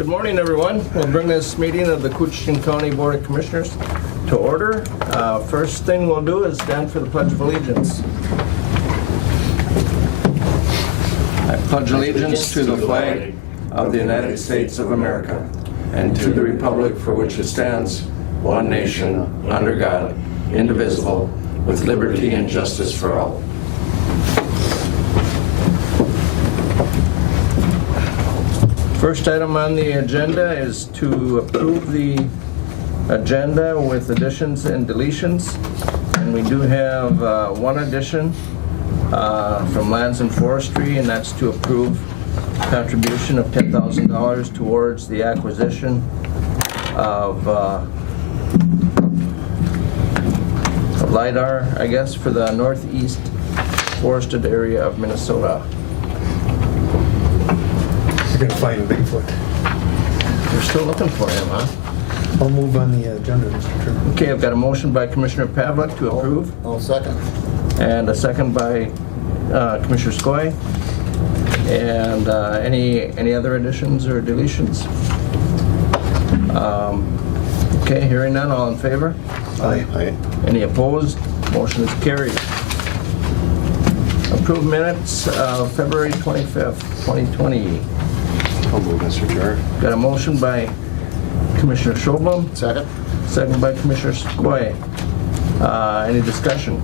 Good morning, everyone. We'll bring this meeting of the Koochiching County Board of Commissioners to order. First thing we'll do is stand for the Pledge of Allegiance. I pledge allegiance to the flag of the United States of America and to the republic for which it stands, one nation, under God, indivisible, with liberty and justice for all. First item on the agenda is to approve the agenda with additions and deletions. And we do have one addition from Lands and Forestry, and that's to approve contribution of $10,000 towards the acquisition of LiDAR, I guess, for the northeast forested area of Minnesota. You're gonna find Bigfoot. We're still looking for him, huh? I'll move on the agenda, Mr. Chairman. Okay, I've got a motion by Commissioner Pavlik to approve, I'll second. and a second by Commissioner Skoye. And any other additions or deletions? Okay, hearing none, all in favor? Aye. Any opposed? Motion is carried. Approved minutes of February 25th, 2020. I'll move, Mr. Chair. Got a motion by Commissioner Schoblum, Second. second by Commissioner Skoye. Any discussion?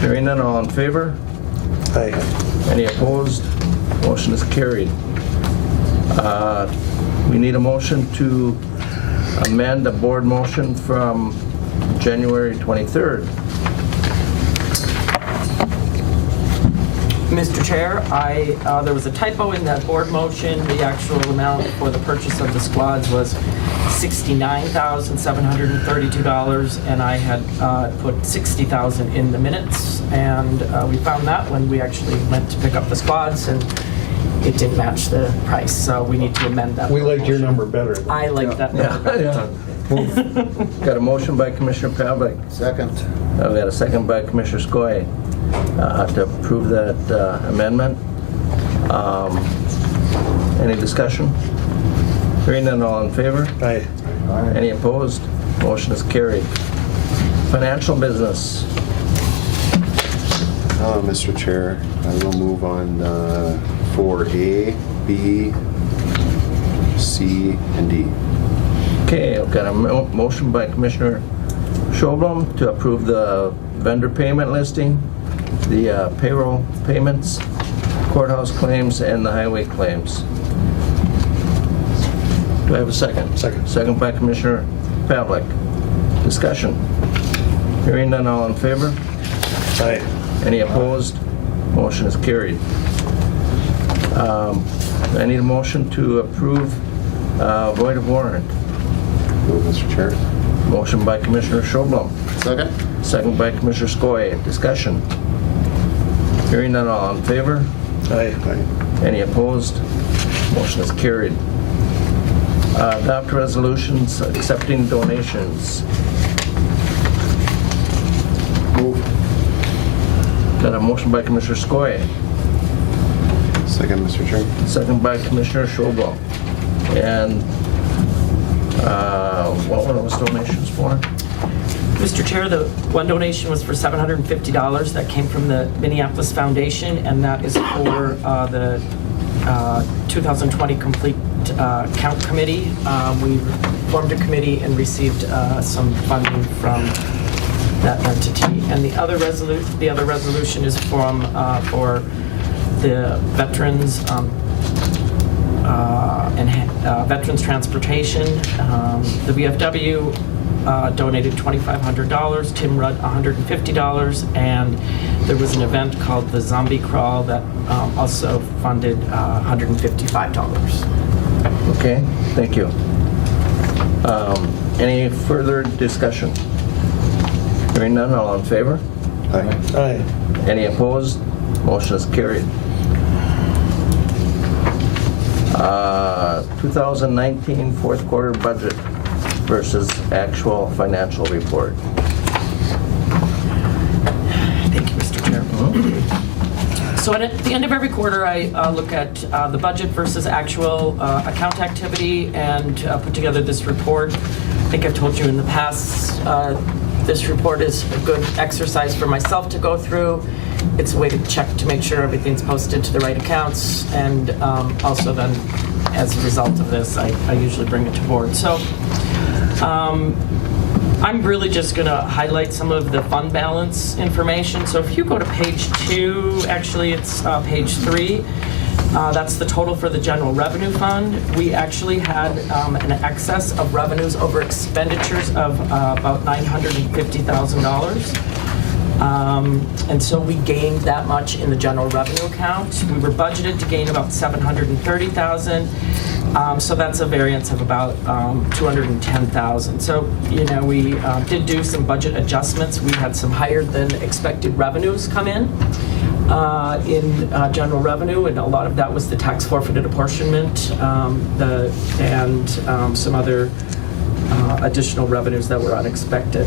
Hearing none, all in favor? Aye. Any opposed? Motion is carried. We need a motion to amend a board motion from January 23rd. Mr. Chair, there was a typo in that board motion. The actual amount for the purchase of the squads was $69,732, and I had put $60,000 in the minutes, and we found that when we actually went to pick up the squads, and it didn't match the price, so we need to amend that. We board liked your motion. number better. I like that number better. Yeah. Got a motion by Commissioner Pavlik. Second. We got a second by Commissioner Skoye to approve that amendment. Any discussion? Hearing none, all in favor? Aye. Any opposed? Motion is carried. Financial business. Mr. Chair, I will move on for A, B, C, and D. Okay, I've got a motion by Commissioner Schoblum to approve the vendor payment listing, the payroll payments, courthouse claims, and the highway claims. Do I have a second? Second. Second by Commissioner Pavlik. Discussion. Hearing none, all in favor? Aye. Any opposed? Motion is carried. I need a motion to approve void of warrant. Move, Mr. Chair. Motion by Commissioner Schoblum. Second. Second by Commissioner Skoye. Discussion. Hearing none, all in favor? Aye. Any opposed? Motion is carried. Adopt resolutions accepting donations. Move. Got a motion by Commissioner Skoye. Second, Mr. Chair. Second by Commissioner Schoblum. And what were those donations for? Mr. Chair, the one donation was for $750 that came from the Minneapolis Foundation, and that is for the 2020 Complete Count Committee. We formed a committee and received some funding from that entity. And the other resolution is from for the veterans and veterans transportation. The VFW donated $2,500, Tim Rudd $150, and there was an event called the Zombie Crawl that also funded $155. Okay, thank you. Any further discussion? Hearing none, all in favor? Aye. Aye. Any opposed? Motion is carried. 2019 fourth quarter budget versus actual financial report. Thank you, Mr. Chair. So at the end of every quarter, I look at the budget versus actual account activity and put together this report. I think I've told you in the past, this report is a good exercise for myself to go through. It's a way to check to make sure everything's posted to the right accounts, and also then, as a result of this, I usually bring it to board. So I'm really just going to highlight some of the fund balance information. So if you go to page 2, actually it's page 3, that's the total for the general revenue fund. We actually had an excess of revenues over expenditures of about $950,000. And so we gained that much in the general revenue account. We were budgeted to gain about $730,000. So that's a variance of about $210,000. So, you know, we did do some budget adjustments. We had some higher than expected revenues come in general revenue, and a lot of that was the tax forfeited apportionment and some other additional revenues that were unexpected.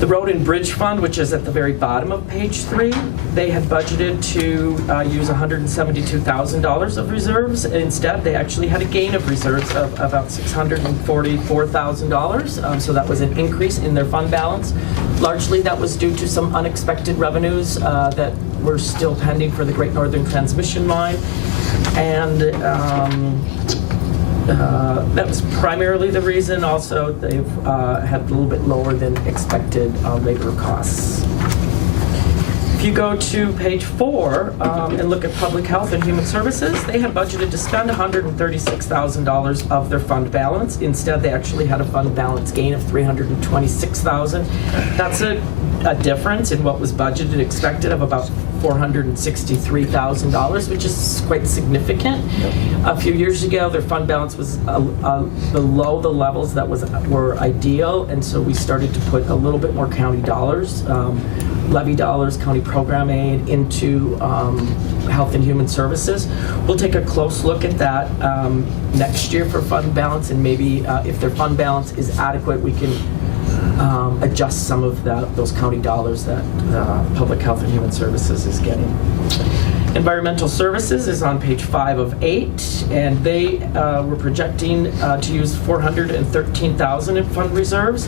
The Road and Bridge Fund, which is at the very bottom of page 3, they had budgeted to use $172,000 of reserves. Instead, they actually had a gain of reserves of about $644,000. So that was an increase in their fund balance. Largely, that was due to some unexpected revenues that were still pending for the Great Northern Transmission Line. And that was primarily the reason. Also, they've had a little bit lower than expected labor costs. If you go to page 4 and look at Public Health and Human Services, they had budgeted to spend $136,000 of their fund balance. Instead, they actually had a fund balance gain of $326,000. That's a difference in what was budgeted and expected of about $463,000, which is quite significant. Yep. A few years ago, their fund balance was below the levels that were ideal, and so we started to put a little bit more county dollars, levy dollars, county program aid into Health and Human Services. We'll take a close look at that next year for fund balance, and maybe if their fund balance is adequate, we can adjust some of those county dollars that Public Health and Human Services is getting. Environmental Services is on page 5 of 8, and they were projecting to use $413,000 in fund reserves,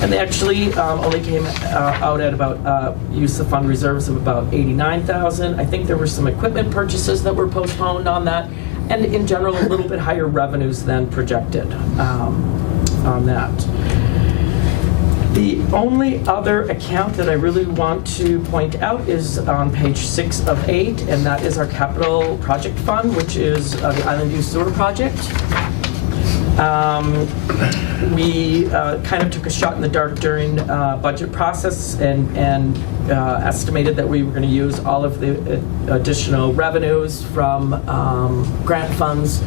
and they actually only came out at about use of fund reserves of about $89,000. I think there were some equipment purchases that were postponed on that, and in general a little bit higher revenues than projected on that. The only other account that I really want to point out is on page 6 of 8, and that is our capital project fund, which is the Island View Sewer Project. We kind of took a shot in the dark during budget process and estimated that we were going to use all of the additional revenues from grant funds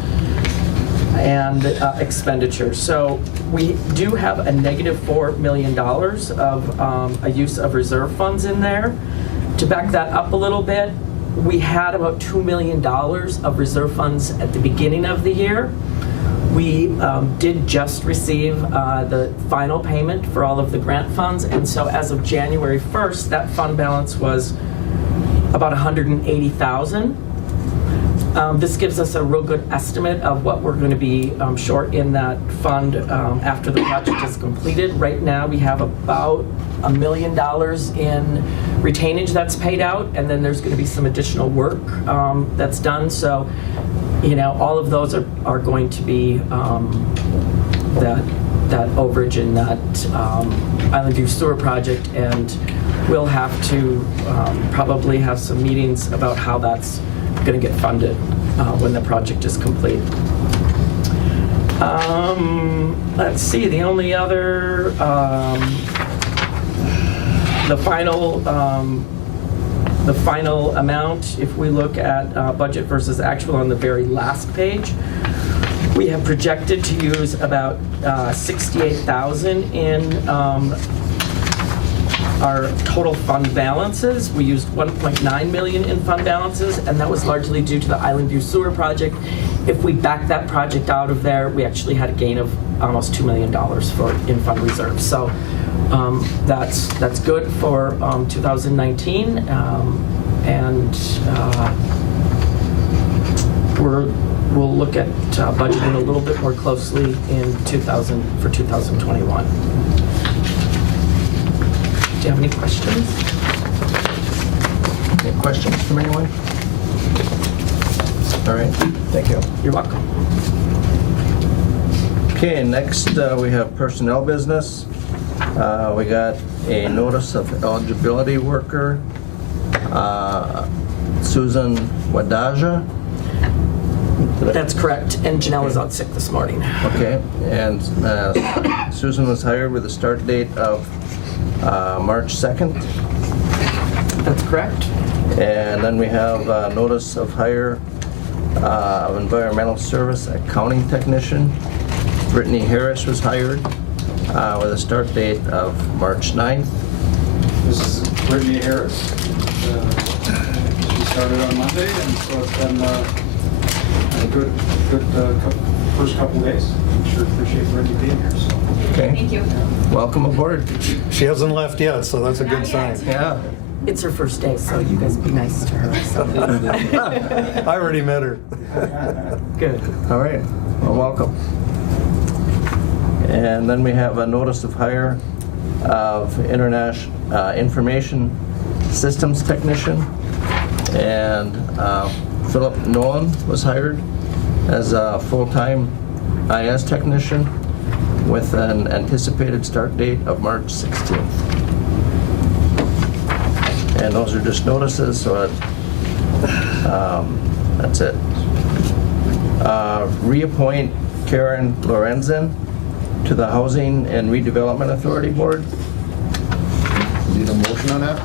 and expenditures. So we do have a negative $4 million of a use of reserve funds in there. To back that up a little bit, we had about $2 million of reserve funds at the beginning of the year. We did just receive the final payment for all of the grant funds, and so as of January 1st, that fund balance was about $180,000. This gives us a real good estimate of what we're going to be short in that fund after the project is completed. Right now, we have about $1 million in retainage that's paid out, and then there's going to be some additional work that's done. So, you know, all of those are going to be that overage in that Island View Sewer Project, and we'll have to probably have some meetings about how that's going to get funded when the project is complete. Let's see, the only other, the final amount, if we look at budget versus actual on the very last page, we have projected to use about $68,000 in our total fund balances. We used $1.9 million in fund balances, and that was largely due to the Island View Sewer Project. If we back that project out of there, we actually had a gain of almost $2 million in fund reserves. So that's good for 2019. And we'll look at budgeting a little bit more closely for 2021. Do you have any questions? Any questions from anyone? All right, thank you. You're welcome. Okay, next we have personnel business. We got a notice of eligibility worker, Susan Wadaja. That's correct, and Janelle is out sick this morning. Okay, and Susan was hired with a start date of March 2nd. That's correct. And then we have notice of hire of environmental service accounting technician. Brittany Harris was hired with a start date of March 9th. This is Brittany Harris. She started on Monday, and so it's been a good first couple of days. I'm sure appreciate Brittany being here. So. Okay, Thank you. welcome aboard. She hasn't left yet, so that's a good sign. Yeah. It's her first day, so you guys be nice to her. So. I already met her. Good. All right, well, welcome. And then we have a notice of hire of information systems technician. And Philip Nolan was hired as a full-time IS technician with an anticipated start date of March 16th. And those are just notices, so that's it. Reappoint Karen Lorenzen to the Housing and Redevelopment Authority Board. Need a motion on that?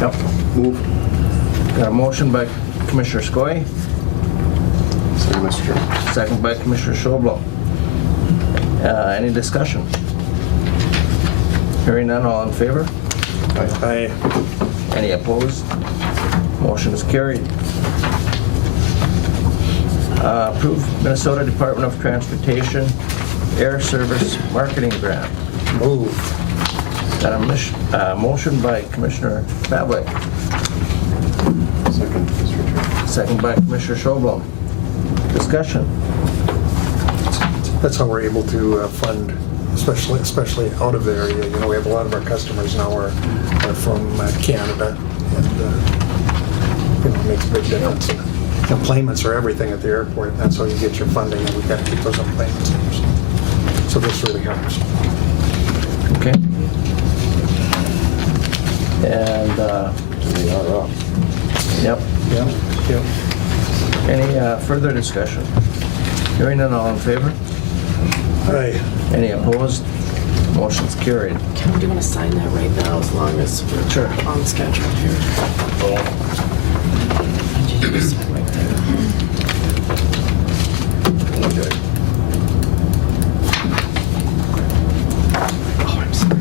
Yep. Move. Got a motion by Commissioner Skoye, Second, Mr. Chair. second by Commissioner Schobel. Any discussion? Hearing none, all in favor? Aye. Any opposed? Motion is carried. Approve Minnesota Department of Transportation Air Service Marketing Grant. Move. Got a motion by Commissioner Pavlik, Second, Mr. Chair. second by Commissioner Schobel. Discussion. That's how we're able to fund, especially out of the area. You know, we have a lot of our customers now are from Canada, and you know, it makes a big difference. Employments are everything at the airport. That's how you get your funding, and we've got to keep those employments there. So this really helps. Okay. And, We are up. yep. Yeah. Yep. Any further discussion? Hearing none, all in favor? Aye. Any opposed? Motion's carried. Ken, do you want to sign that right now as long as we're Sure. on schedule here? And you just sign right there. Okay. Oh, I'm sorry.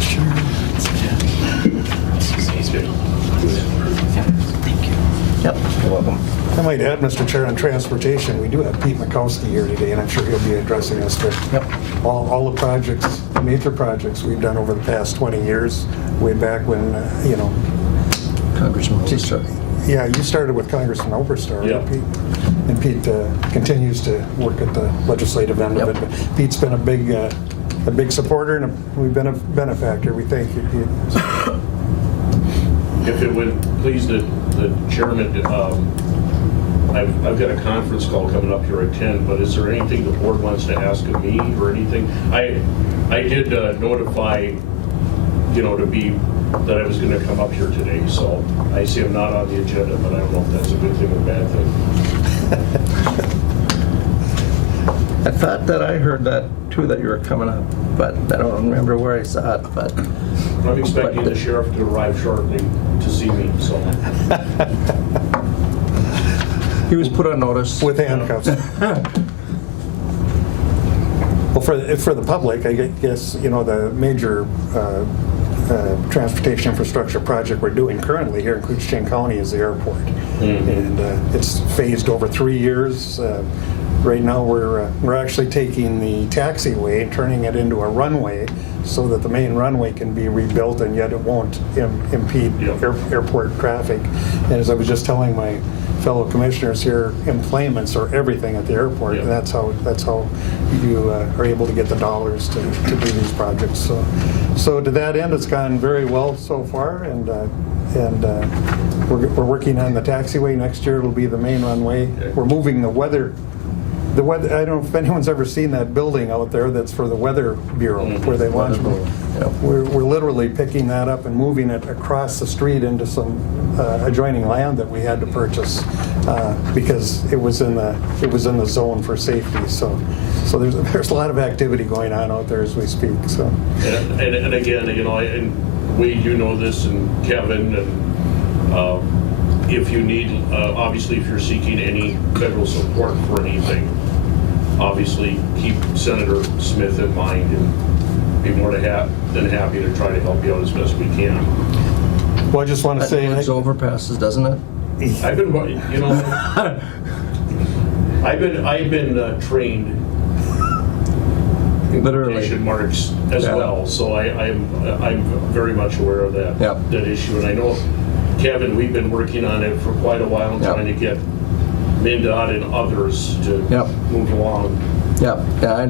Sure. It's okay. Thank you. Yep, you're welcome. I might add, Mr. Chair, on transportation, we do have Pete Mikowski here today, and I'm sure he'll be addressing us to Yep. all the projects, major projects we've done over the past 20 years, way back when, you know, Congressman Oster. yeah, you started with Congressman Oberstar, right, Yeah. Pete? And Pete continues to work at the legislative end of Yep. it. But Pete's been a big supporter, and we've been a benefactor. We thank you, Pete. If it would please the chairman, I've got a conference call coming up here at 10, but is there anything the board wants to ask of me or anything? I did notify, you know, that I was going to come up here today, so I see I'm not on the agenda, but I don't know if that's a good thing or a bad thing. I thought that I heard that too, that you were coming up, but I don't remember where I saw it, but. I'm expecting the sheriff to arrive shortly to see me, so. He was put on notice. With handcuffs. Well, for the public, I guess, you know, the major transportation infrastructure project we're doing currently here in Koochiching County is the airport. And it's phased over 3 years. Right now, we're actually taking the taxiway and turning it into a runway so that the main runway can be rebuilt and yet it won't impede Yeah. airport traffic. And as I was just telling my fellow commissioners here, employments are everything at the airport, Yeah. and that's how you are able to get the dollars to do these projects. So to that end, it's gone very well so far, and we're working on the taxiway. Next year it'll be the main runway. Okay. We're moving the weather. I don't know if anyone's ever seen that building out there that's for the Weather Bureau, where they launch. Yep. We're literally picking that up and moving it across the street into some adjoining land that we had to purchase because it was in the zone for safety. So there's a lot of activity going on out there as we speak. So And again, and Wade, you know this, and Kevin, and if you need, obviously, if you're seeking any federal support for anything, obviously keep Senator Smith in mind and be more than happy to try to help you out as best we can. well, I just want to say, It's overpasses, doesn't it? I've been, I've been trained in Literally. quotation marks as Yeah. well, so I'm very much aware of that Yep. that issue, and I know, Kevin, we've been working on it for quite a while and Yep. trying to get MnDOT and others to Yep. move along. Yeah, I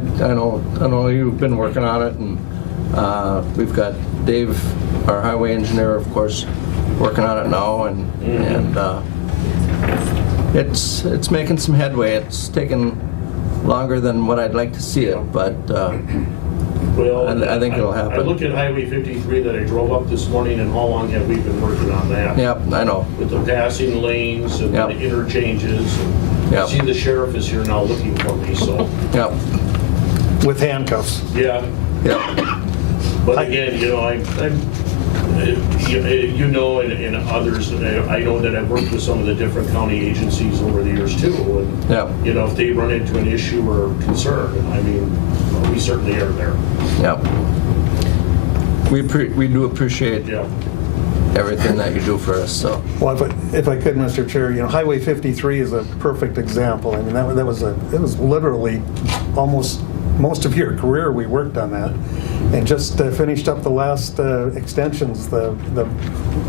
know you've been working on it, and we've got Dave, our highway engineer, of course, working on it now, and it's making some headway. It's taken longer than what I'd like to see it, but Well, I think it'll happen. I look at Highway 53 that I drove up this morning, and how long have we been working on that? yeah, I know. With the passing lanes and Yep. the interchanges. And Yep. I see the sheriff is here now looking for me, so, Yeah, with handcuffs. yeah. yeah, But again, I'm and others, I know that I've worked with some of the different county agencies over the years too. And, yeah, if they run into an issue or concern, I mean, we certainly are there. yeah. We do appreciate Yeah. everything that you do for us, so. Well, if I could, Mr. Chair, Highway 53 is a perfect example. I mean, it was literally almost most of your career we worked on that, and just finished up the last extensions, the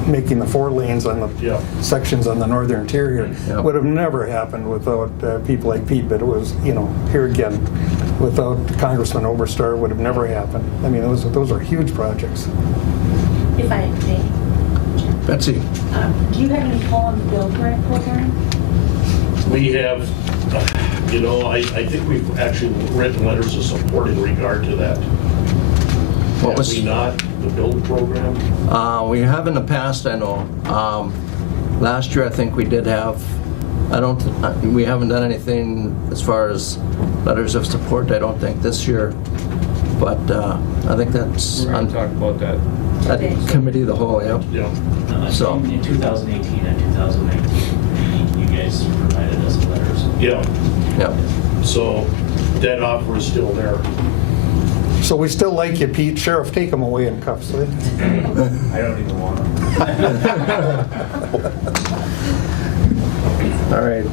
making the 4 lanes on the Yeah. sections on the northern interior. Yeah. Would have never happened without people like Pete, but it was, here again, without Congressman Oberstar, would have never happened. I mean, those are huge projects. If I may, Betsy, do you have any pull on the build grant program? We have, I think we've actually written letters of support in regard to that. what Have was? we not, the build program? We have in the past, I know. Last year, I think we did have, we haven't done anything as far as letters of support, I don't think, this year. But I think that's We're going to talk about that. at committee of the whole, yeah. Yeah. So- In 2018 and 2019, you guys provided us letters. Yeah, Yeah, so that offer is still there. So we still like you, Pete. Sheriff, take him away in cuffs, will you? I don't even want them. all right.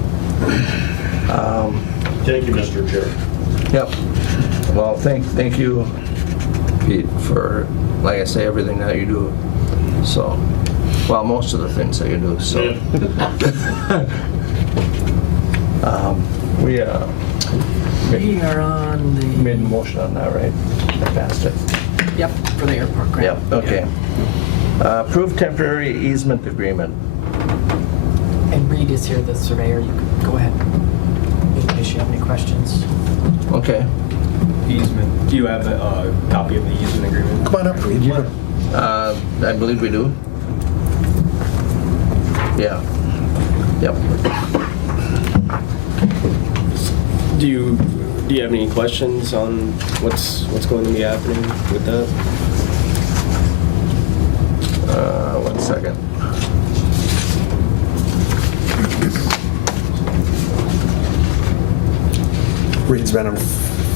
Thank you, Mr. Chair. Yep. Well, thank you, Pete, for, like I say, everything that you do. So, well, most of the things that you do, so. We We are on the, made a motion on that, right? I passed it. yep, for the airport grant. Yep, okay. Approved temporary easement agreement. And Reed is here, the surveyor. You can go ahead in case you have any questions. Okay. Easement. Do you have a copy of the easement agreement? Come on up, Reed. I believe we do. Yeah. Yep. Do you have any questions on what's going to be happening with that? 1 second. Reed's been in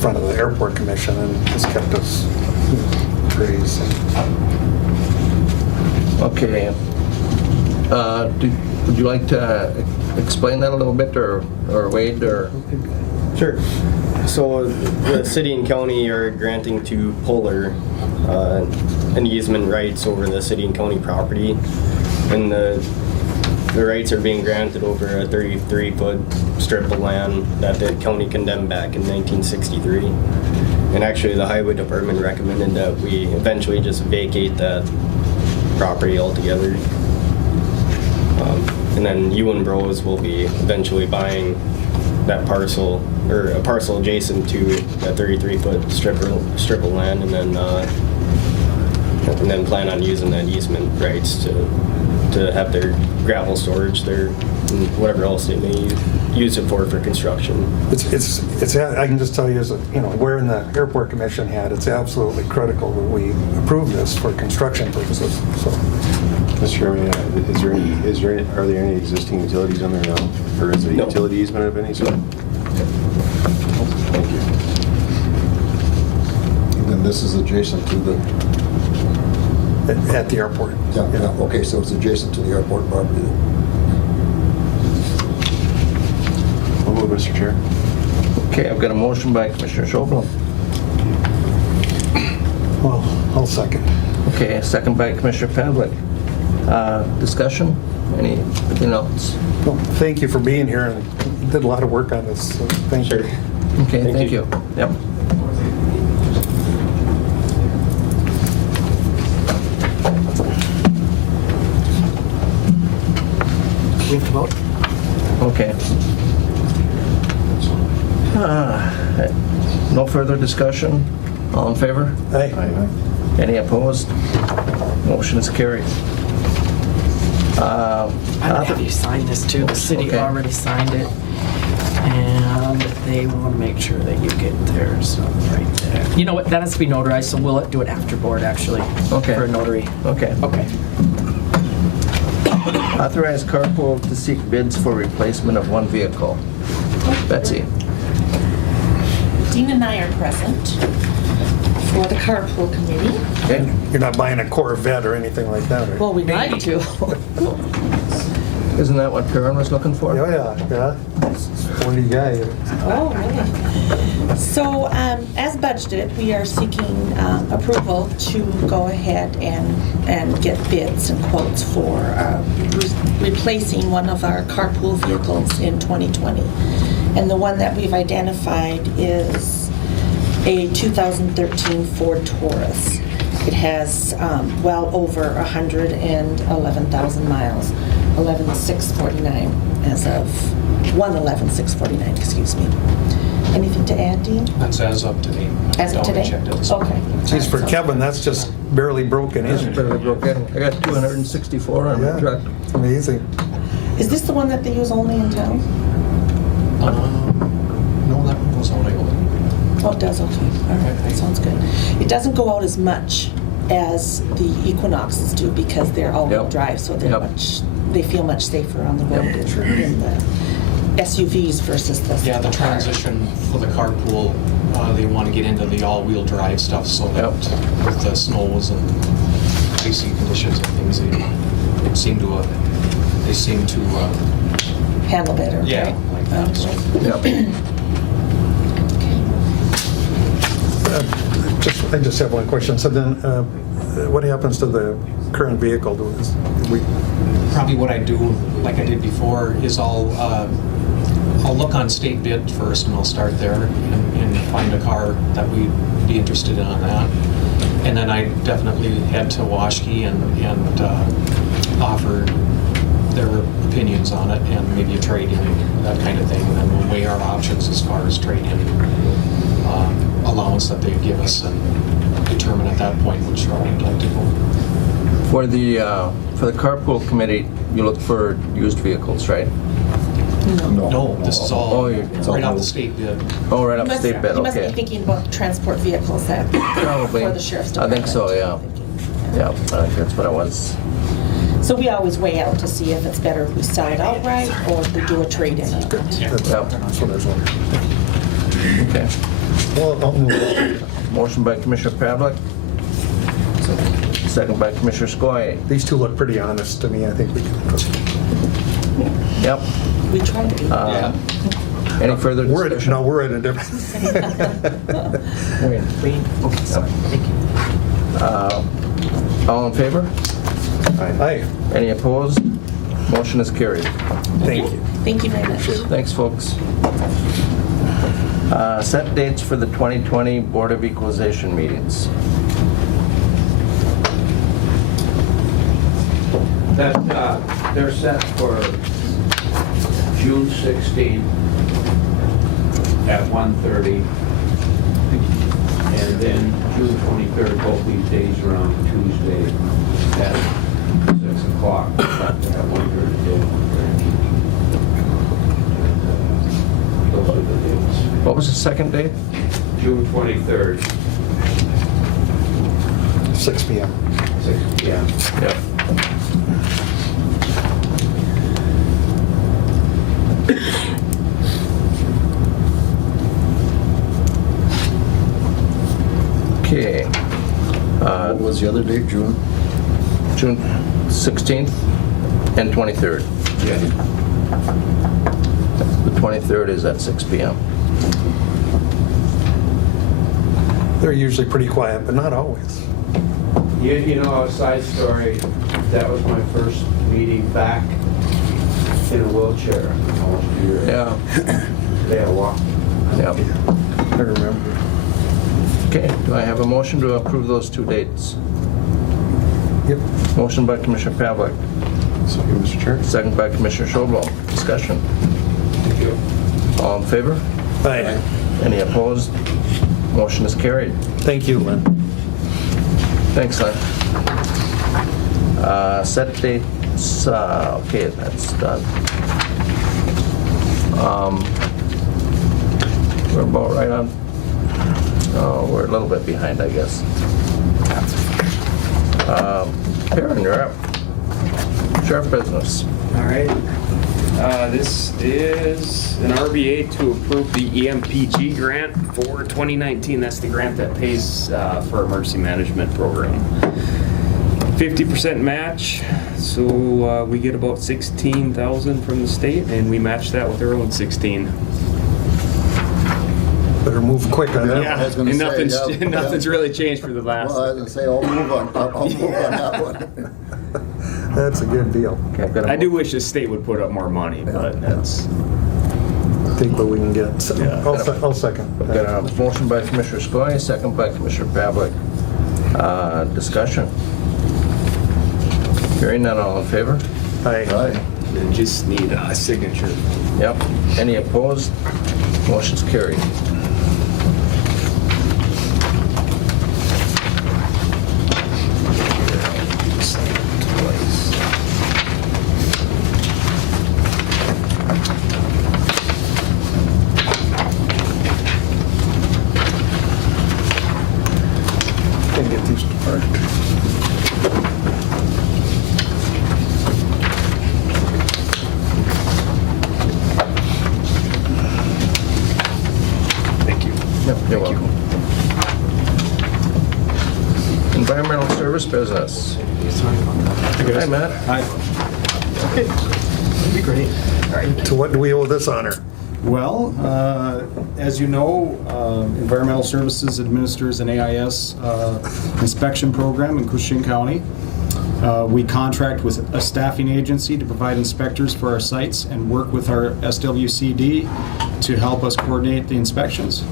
front of the airport commission and has kept us trees. Okay. Would you like to explain that a little bit, or Wade, or? Sure. So the city and county are granting to Polar an easement rights over the city and county property, and the rights are being granted over a 33-foot strip of land that the county condemned back in 1963. And actually, the highway department recommended that we eventually just vacate that property altogether. And then you and Bros will be eventually buying that parcel, or a parcel adjacent to that 33-foot strip of land, and then plan on using that easement rights to have their gravel storage there and whatever else they may use it for construction. It's I can just tell you, as a, wearing the airport commission hat, it's absolutely critical that we approve this for construction purposes. So, Mr. Chairman, are there any existing utilities on there now? Or is it a No. utility easement of any sort? Thank you. And then this is adjacent to the, at the airport. yeah, okay, so it's adjacent to the airport property. I'll move, Mr. Chair. Okay, I've got a motion by Commissioner Schobel. Well, I'll second. Okay, second by Commissioner Pavlik. Discussion? Anything else? Well, thank you for being here, and you did a lot of work on this. So thank you. Okay, Thank thank you. you. Yep. We have to vote? Okay. No further discussion? All in favor? Hey. Any opposed? Motion is carried. I'm gonna have you sign this too. The city Okay. already signed it. And they want to make sure that you get theirs right there. You know what, that has to be notarized, so we'll do it after board, actually. Okay. For a notary. Okay. Okay. Authorized carpool to seek bids for replacement of one vehicle. Betsy? Dean and I are present for the carpool committee. Okay. You're not buying a Corvette or anything like that, right? Well, we'd like to. Isn't that what Karen was looking for? Yeah. Sporty guy. Oh, really? So, as budgeted, we are seeking approval to go ahead and get bids and quotes for replacing one of our carpool vehicles in 2020. And the one that we've identified is a 2013 Ford Taurus. It has well over 111,000 miles, 11,649 as of 111,649, excuse me. Anything to add, Dean? That's as of today. As of today? Checked it. Okay. Geez, for Kevin, that's just barely broken It's in. barely broken. I got 264 on my truck. Yeah, amazing. Is this the one that they use only in town? No, that one goes out, I believe. Oh, it does, okay. All right, that sounds good. It doesn't go out as much as the Equinoxes do because they're all-wheel Yep. drive, so they're Yep. they feel much safer on the road in the SUVs versus the Yeah, the car. transition for the carpool, they want to get into the all-wheel drive stuff so that Yep. with the snows and icy conditions and things, they seem to Handle better, yeah, right? like that. So. Yep. I just have one question. So then, what happens to the current vehicle? Probably what I do, like I did before, is I'll look on state bid first, and I'll start there and find a car that we'd be interested in on that. And then I definitely head to Washke and offer their opinions on it and maybe a trade-in, that kind of thing. And then we'll weigh our options as far as trade-in allowance that they give us and determine at that point which route we'd like to go. For the carpool committee, you look for used vehicles, right? No, this is all Oh, right off the state bid. Oh, right You off the must- state bid, You must be okay. thinking about transport vehicles that, Probably. for the sheriff's I department. think so, yeah. Yeah, I think that's what I was. So we always weigh out to see if it's better if we sell it outright or if we do a trade-in on it. That's Yep. that's what I was wondering. Okay. Well, I'll move. Motion by Commissioner Pavlik. Second by Commissioner Skoye. These two look pretty honest to me. I think we can. Yep. We try to. Yeah. Any further discussion? We're at a different. Wayne, okay, sorry, thank you. All in favor? Aye. Any opposed? Motion is carried. Thank you. Thank you very much. Thanks, folks. Set dates for the 2020 Board of Equalization meetings. They're set for June 16th at 1:30, and then June 23rd, both these days are on Tuesday at 6 o'clock at 1:30 day. Those are the dates. What was the second date? June 23rd, 6 p.m. 6 p.m. Yep. Okay. What was the other date, June? June 16th and 23rd. Yeah. The 23rd is at 6 p.m. They're usually pretty quiet, but not always. You know, a side story, that was my first meeting back in a wheelchair almost a year. Yeah. They had walked. Yep. I remember. Okay, do I have a motion to approve those two dates? Yep. Motion by Commissioner Pavlik, Second, Mr. Chair. second by Commissioner Schobel. Discussion. Thank you. All in favor? Aye. Any opposed? Motion is carried. Thank you, Lynn. Thanks, Len. Set dates, okay, that's done. We're about right on, oh, we're a little bit behind, I guess. Karen, you're up. Sheriff business. All right. This is an RBA to approve the EMPG grant for 2019. That's the grant that pays for emergency management program. 50% match, so we get about 16,000 from the state, and we match that with our own 16. Better move quick on that. I was gonna And say, nothing's, yeah. nothing's really changed for the last. Well, I was gonna say, I'll move on that one. That's a good deal. Okay, I've got a I do wish the state would put up more money, but that's. Take what we can get. So, Yeah. I'll second. I've got a motion by Commissioner Skoye, second by Commissioner Pavlik. Discussion. Hearing none, all in favor? Aye. Aye. You just need a signature. Yep. Any opposed? Motion's carried. Can get these parked. Thank you. Yep, you're welcome. Environmental service business. Hi, Matt. Hi. Okay, that'd be great. To what do we owe this honor? Well, as you know, Environmental Services administers an AIS inspection program in Koochiching County. We contract with a staffing agency to provide inspectors for our sites and work with our SWCD to help us coordinate the inspections.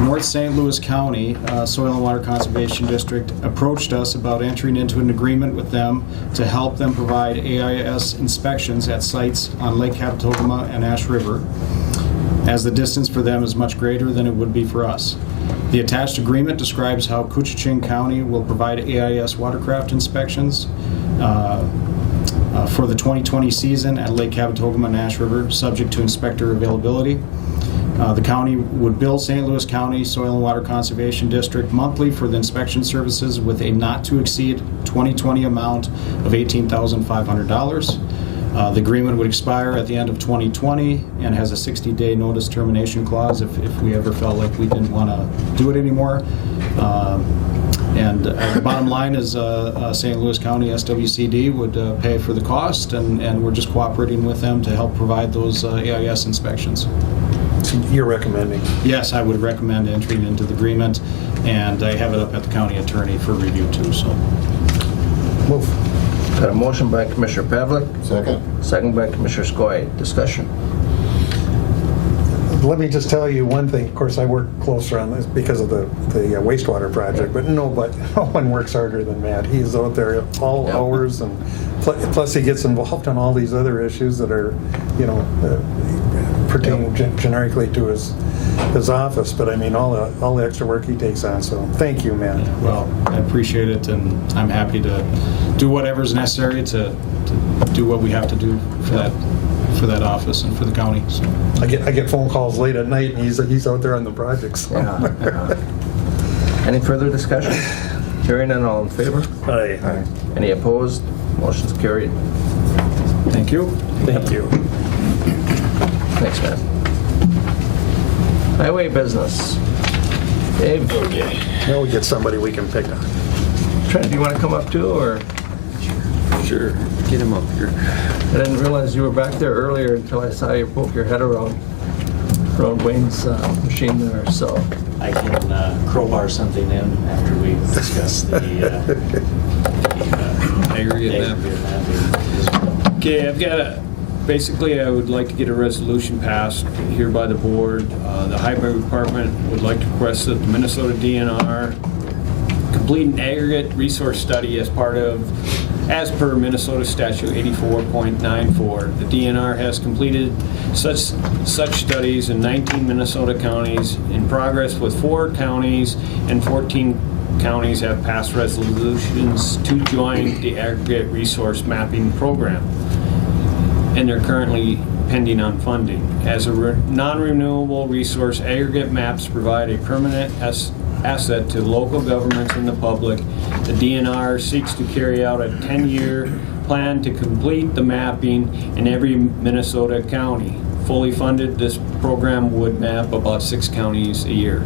North St. Louis County Soil and Water Conservation District approached us about entering into an agreement with them to help them provide AIS inspections at sites on Lake Capitogama and Ash River, as the distance for them is much greater than it would be for us. The attached agreement describes how Koochiching County will provide AIS watercraft inspections for the 2020 season at Lake Capitogama and Ash River, subject to inspector availability. The county would bill St. Louis County Soil and Water Conservation District monthly for the inspection services with a not-to-exceed 2020 amount of $18,500. The agreement would expire at the end of 2020 and has a 60-day notice termination clause if we ever felt like we didn't want to do it anymore. And the bottom line is St. Louis County SWCD would pay for the cost, and we're just cooperating with them to help provide those AIS inspections. So you're recommending? Yes, I would recommend entering into the agreement, and I have it up at the county attorney for review too, so. Move. Got a motion by Commissioner Pavlik, Second? second by Commissioner Skoye. Discussion. Let me just tell you one thing. Of course, I work closer on this because of the wastewater project, but no one works harder than Matt. He's out there at all hours, and plus he gets involved in all these other issues that are, pertaining generically to his office. But I mean, all the extra work he takes on. So thank you, Matt. Well, I appreciate it, and I'm happy to do whatever's necessary to do what we have to do for that office and for the county. So. I get phone calls late at night, and he's out there on the projects. Yeah. Any further discussion? Hearing none, all in favor? Aye. Any opposed? Motion's carried. Thank you. Thank you. Thanks, man. Highway business. Dave? Now we get somebody we can pick on. Trent, do you want to come up too, or? Sure, get him up here. I didn't realize you were back there earlier until I saw you poke your head around Wayne's machine there, so. I can crowbar something in after we discuss the Aggregate map. mapping. Okay, basically I would like to get a resolution passed here by the board. The Highway Department would like to request that the Minnesota DNR complete an aggregate resource study as per Minnesota Statute 84.94. The DNR has completed such studies in 19 Minnesota counties, in progress with 4 counties, and 14 counties have passed resolutions to join the aggregate resource mapping program, and they're currently pending on funding. As a non-renewable resource, aggregate maps provide a permanent asset to local governments and the public. The DNR seeks to carry out a 10-year plan to complete the mapping in every Minnesota county. Fully funded, this program would map about 6 counties a year.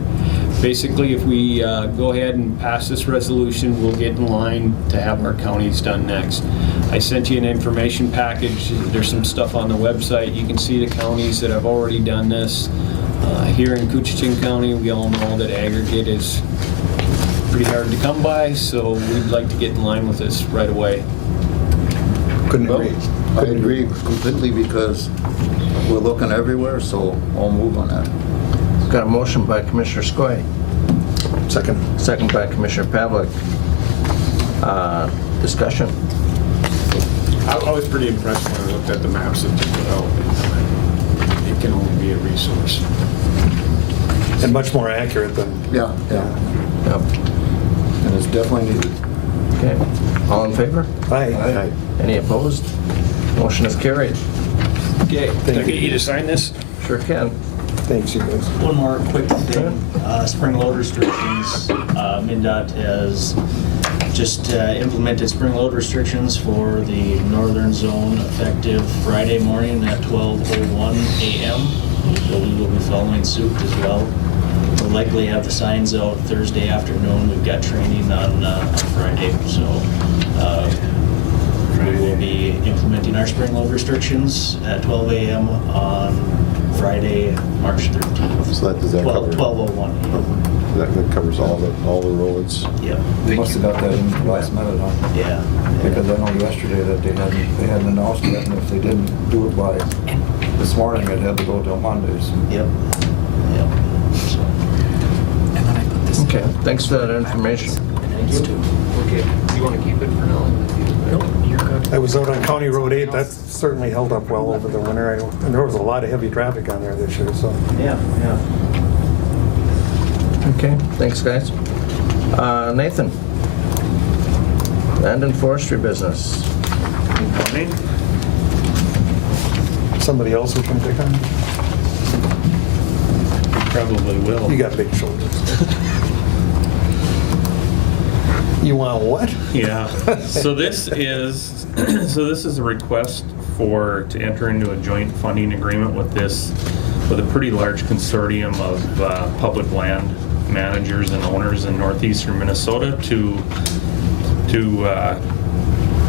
Basically, if we go ahead and pass this resolution, we'll get in line to have our counties done next. I sent you an information package. There's some stuff on the website. You can see the counties that have already done this. Here in Koochiching County, we all know that aggregate is pretty hard to come by, so we'd like to get in line with this right away. Couldn't agree. I agree completely because we're looking everywhere, so I'll move on that. Got a motion by Commissioner Skoye, Second. second by Commissioner Pavlik. Discussion. I was pretty impressed when I looked at the maps that they put out. It can only be a resource. And much more accurate than. Yeah. Yep. And it's definitely needed. Okay. All in favor? Aye. Any opposed? Motion is carried. Okay, can I Thank get you to sign this? Sure can. Thanks, you guys. One more quick thing, spring load restrictions. MnDOT has just implemented spring load restrictions for the northern zone effective Friday morning at 12:01 a.m. So we will be following suit as well. We'll likely have the signs out Thursday afternoon. We've got training on Friday, so we will be implementing our spring load restrictions at 12 a.m. on Friday, March 13th. So does that cover? 12:01. That covers all the roads. Yep. They must have got that in last minute, huh? Yeah. Because I know yesterday that they hadn't announced it, and if they didn't do it by this morning, it had to go till Mondays. Yep. So, And then I put this. Okay, thanks for that information. Okay, you want to keep it for now? Nope, you're good. I was out on County Road 8. That certainly held up well over the winter. And there was a lot of heavy traffic on there this year, so. yeah. Okay, thanks, guys. Nathan? Land and forestry business. Morning. Somebody else we can pick on? Probably will. You got big shoulders. You want what? Yeah. So this is a request to enter into a joint funding agreement with a pretty large consortium of public land managers and owners in northeastern Minnesota to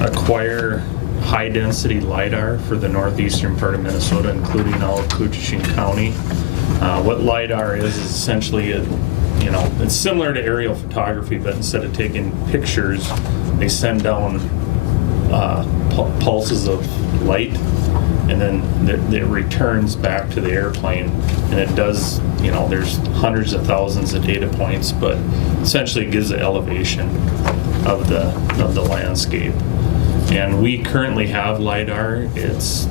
acquire high-density LiDAR for the northeastern part of Minnesota, including all of Koochiching County. What LiDAR is essentially, it's similar to aerial photography, but instead of taking pictures, they send down pulses of light, and then it returns back to the airplane, and it does, there's hundreds of thousands of data points, but essentially it gives the elevation of the landscape. And we currently have LiDAR. It's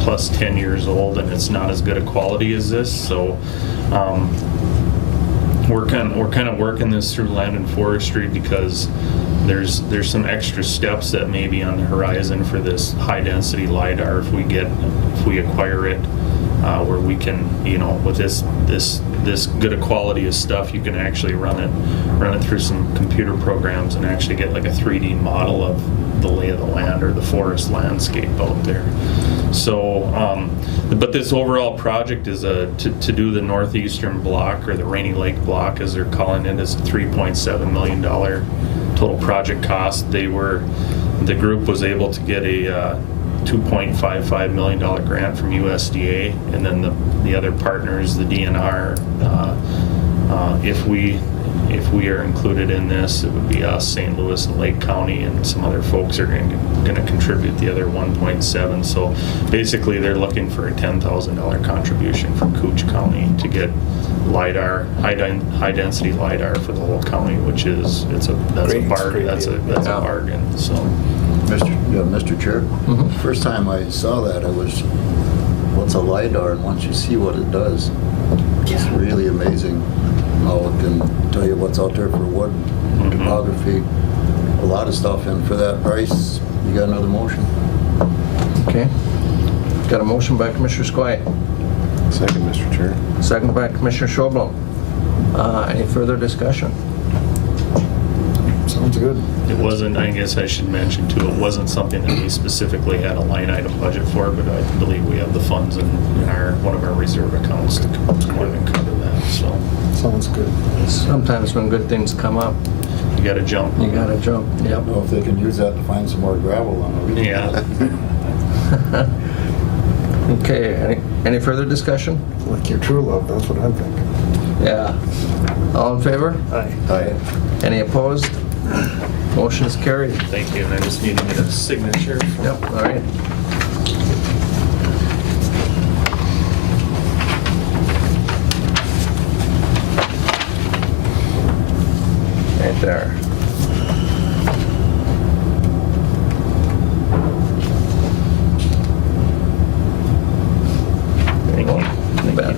plus 10 years old, and it's not as good a quality as this. So we're kind of working this through Land and Forestry, because there's some extra steps that may be on the horizon for this high density LiDAR if we acquire it, where we can, with this good a quality of stuff, you can actually run it through some computer programs and actually get like a 3D model of the lay of the land or the forest landscape out there. So, but this overall project is to do the northeastern block, or the Rainy Lake block as they're calling it, is a $3.7 million total project cost. The group was able to get a $2.55 million grant from USDA, and then the other partners, the DNR, if we are included in this, it would be us, St. Louis and Lake County, and some other folks are going to contribute the other 1.7. So basically they're looking for a $10,000 contribution from Cooch County to get LiDAR, high density LiDAR for the whole county, which is, that's a bargain. That's a bargain. So Mr. Chair, first time I saw that, I was, what's a LiDAR? And once you see what it does, it's really amazing. How it can tell you what's out there for wood, topography, a lot of stuff. And for that price, you got another motion. Okay. Got a motion by Commissioner Skoye. Second, Mr. Chair. Second by Commissioner Schoblom. Any further discussion? Sounds good. it wasn't, I guess I should mention too, it wasn't something that we specifically had a line item budget for, but I believe we have the funds in one of our reserve accounts to more than cover that, so. Sounds good. Sometimes when good things come up, you gotta jump. You gotta jump, yep. Well, if they can use that to find some more gravel on the Yeah. Okay, any further discussion? Like your true love, that's what I'm thinking. Yeah. All in favor? Aye. Aye. Any opposed? Motion is carried. Thank you, and I just need to get a signature. Yep, all right. Right there. Thank you. You bet.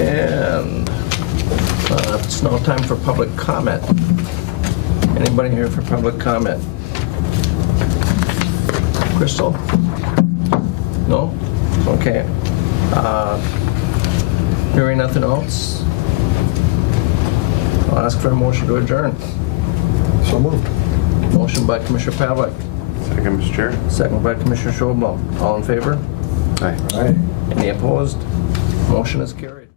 And it's now time for public comment. Anybody here for public comment? Crystal? No? Okay. Hearing nothing else, I'll ask for a motion to adjourn. So moved. Motion by Commissioner Pavlik, Second, Mr. Chair. second by Commissioner Schoblom. All in favor? Aye. Aye. Any opposed? Motion is carried.